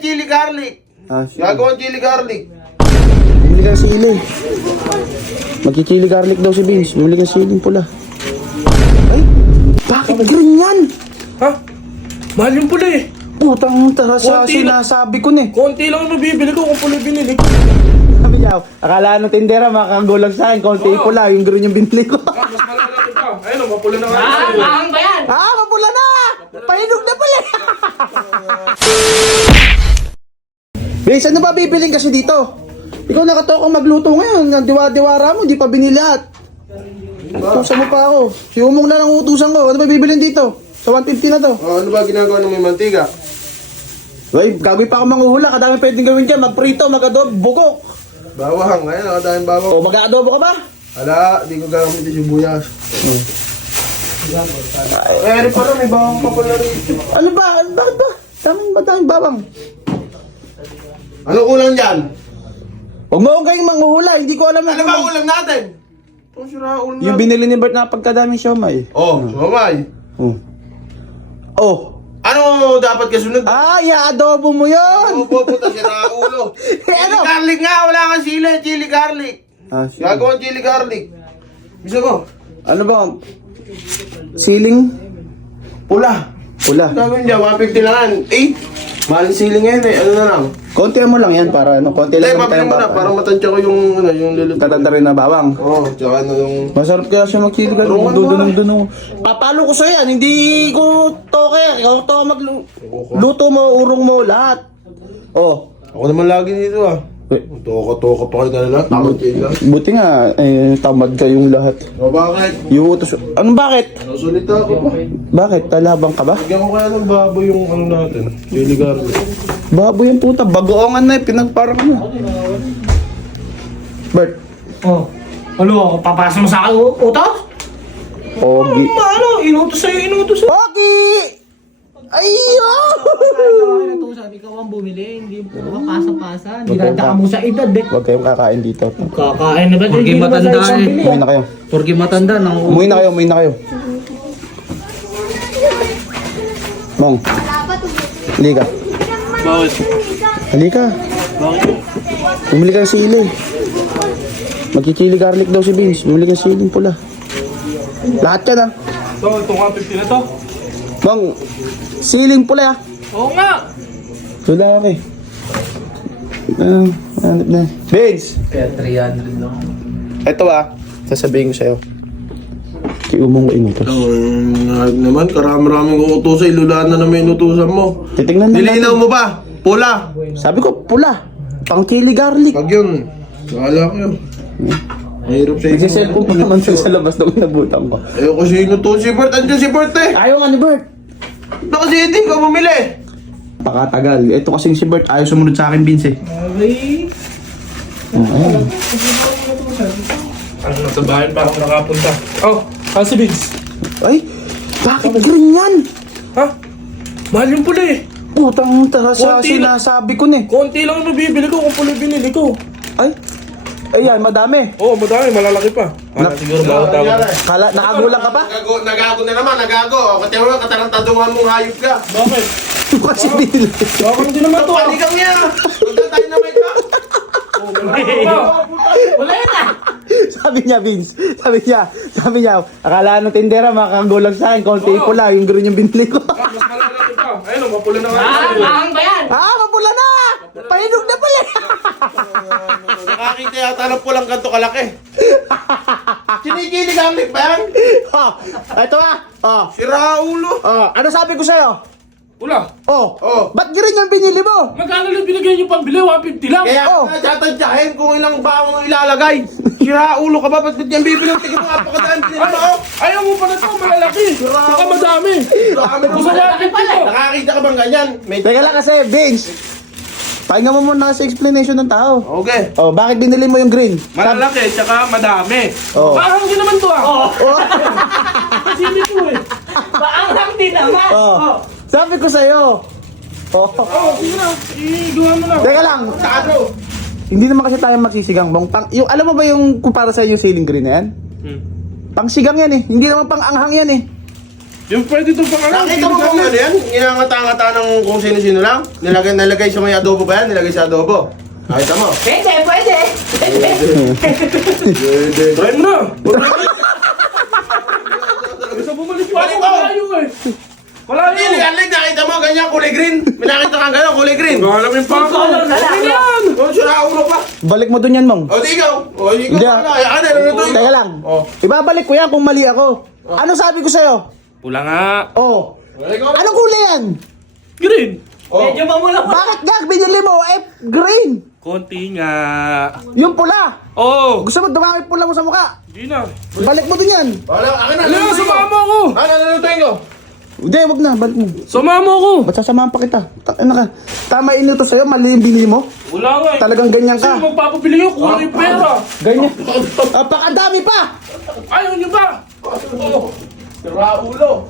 chili garlic. Sige. Gagawang chili garlic. Bumili ka ng sili. Magki-chili garlic daw si Vince. Bumili ka ng siling pula. Ay, bakit green yan? Ha? Mahal yung pula eh. Putang sa Konti lang. sinasabi ko na eh. Konti lang ang nabibili ko kung pula binili ko. Sabi niya, akala ng tindera makakagulang sa akin. Konti pula, yung green yung binili ko. Mas malalaki pa. Ayun o, mapula na nga. Mahang ba yan? Mapula na! Pahinog na pala! Vince, ano ba bibiling kasi dito? Ikaw nakatokang magluto ngayon. Diwa-diwara mo, di pa binilat. Utusan mo pa ako. Si Umong na lang utusan ko. Ano ba bibilin dito? Sa 150 na to. Ano ba ginagawa ng may mantika? Uy, gagawin pa ako manghuhula. Kadami pwedeng gawin dyan. Magprito, mag-adobo, bugok. Bawang, ayun, nakadahing bawang. O, mag-adobo ka ba? Ala, di ko gamit yung sibuyas. Eh, pala, may bawang pa pala rito. Ano ba? Bakit ba? Daming bawang. Ano kulang dyan? Huwag mo akong kayong manghuhula. Hindi ko alam Ano ba ulam natin? Itong siraul na. Yung binili ni Bert na pagkadaming siomay. Sumay. Oh. Ano dapat kasunod? I-adobo mo yun. Pupunta si Raulo. Chili Ano? garlic nga, wala kang sili. Chili garlic. Sige. Gagawang chili garlic. Bisa mo? Ano ba? Siling? Pula. Pula. Gagawin dyan, 150 lang. Mahal yung sili ngayon eh. Ano na lang? Konti mo lang yan para konti lang. Pabili mo na. Parang matansya ko yung luluto. Tatanda rin na bawang. Tsaka yung... Masarap kaya siya mag-chili ka. Dunong. Papalo ko sa'yo yan. Hindi ko toke. Ikaw to magluto mo, urong mo, lahat. Ako naman lagi dito ah. Toka pa kayo na lahat. Tamad kayo lang. Buti nga, tamad kayong lahat. Bakit? Yung utos. Ano bakit? Nasulit ako pa. Bakit? Talabang ka ba? Lagyan ko kaya ng baboy yung ano natin. Chili garlic. Baboy yung puta. Bagoongan na eh. Pinagparang na. Bert. Oh. Ano, papasok mo sa akin utos? Ogi. Ano, inutos sa'yo. Ogi! Ayo! Inutusan, ikaw ang bumili, hindi mo mapasa-pasa. Dinadaka mo sa edad eh. Huwag kayong kakain dito. Kakain na ba? Porque Hindi naman matanda sa isang eh. pili, Umuwi na kayo. Porque matanda nang Umuwi na kayo. Mong. Halika. Bakit? Halika. Bakit? Bumili ka ng sili. Magki-chili garlic daw si Vince. Bumili ka ng siling pula. Lahat yan ah. Itong 150 na to? Mong, siling pula ah. Oo nga! Wala ako eh. Hanap na. Vince! kaya 300 lang. Ito ah. Sasabihin ko sa'yo. Kay Umong ko inutos. Naman, karami-raming uutusan. Ilulaan na naman yung utusan mo. Titignan na Nilinaw mo ba? Pula. Sabi ko, pula. Pang chili garlic. Pag yun, wala ko yun. Mahirap sa inyo. Nagsiselfon ko naman sa labas nung inabutan ko. Ayaw ko sino to. Si Bert, andyan si Bert eh. Ayaw nga ni Bert. Ito kasi hindi ka bumili. Pakatagal. Ito kasing si Bert ayaw sumunod sa akin, Vince eh. Okay. Ano, sa bahay pa ako nakapunta. Si Vince. Ay, bakit green yan? Ha? Mahal yung pula eh. Putang sa Konti lang. sinasabi ko na eh. Konti lang ang nabibili ko kung pula binili ko. Ay, ayan, madami. Oo, madami, malalaki pa. Siguro bawat tama. Nakagulang ka pa? Nagago na naman, nagago. Kati mo, katarantaduhan mong hayop ka. Bakit? Kasi binili. Bakit hindi naman to? Panikang niya. Magtatay na may ka. Wala yan ah. Sabi niya, Vince. Sabi niya, akala ng tindera makakagulang sa akin. Konti ko lang, yung green yung binili ko. Mas malalaki pa. Ayun, mapula na nga. Mahang ba yan? Mapula na! Pahinog na pala! Nakakita yata ng pulang ganito kalaki. Chili garlic ba yan? Ito ah. Si Raulo. Ano sabi ko sa'yo? Pula. Ba't green yung binili mo? Magkano lang binigay niyo pambili? 150 lang. Kaya tatadyahin kung ilang bawang ilalagay. Si Raulo ka ba? Ba't yan bibili? Tingin mo, apakadaan. Tingin mo. Ayaw mo pala ito, malalaki. Saka madami. Gusto niya pala. Nakakita ka bang ganyan? Teka lang kasi, Vince. Pahinga mo muna sa explanation ng tao. Okay. Bakit binili mo yung green? Malalaki, tsaka madami. Oh. Parang din naman to Kasi hindi ko eh. Paanghang din naman. Sabi ko sa'yo. Sige na. Igawa mo na. Teka lang. Hindi naman kasi tayo magsisigang bong. Yung, alam mo ba yung kumpara sa yung ceiling green na yan? Pang sigang yan eh. Hindi naman pang anghang yan eh. Yung pwede itong pangalan. Nakita mo kung ano yan? Inangata-ngata ng kung sino-sino lang? Nilagay sa may adobo ba yan? Nilagay sa adobo. Nakita mo? Pwede. Try mo na. Gusto bumalik pa ako. Balik ako. Malayo eh. Malayo. Hindi, Alec, nakita mo ganyan, kulay green. May nakita kang ganyan, kulay green. Alamin pa ako. Color na lang. Okay yan. Oh, sira ulo pa. Balik mo dun yan, Mong. O, di ikaw. O, di ikaw. Hindi. Wala. Ano, ano, Teka lang. Oh. Ibabalik ko yan kung mali ako. Ano sabi ko sa'yo? Pula nga. Oh. Ikaw. Anong kulay yan? Green. Oh. Medyo mamula pa. Bakit gag binili mo? Green. Konti nga. Yung pula. Oh. Gusto mo dumami pula mo sa mukha? Hindi na. Balik mo dun yan. Wala, akin na. Ano, sumama ako. Ano, nalutuin ko? Hindi, wag na. Balik mo. Sumama ako. Ba't sasamahan pa kita? Ano ka? Tama inutos sa'yo, mali yung binili mo. Wala nga eh. Talagang ganyan ka. Sino magpapabili ko? Kuha yung pera. Ganyan. Pakadami pa! Ayaw nyo ba? Sira ulo.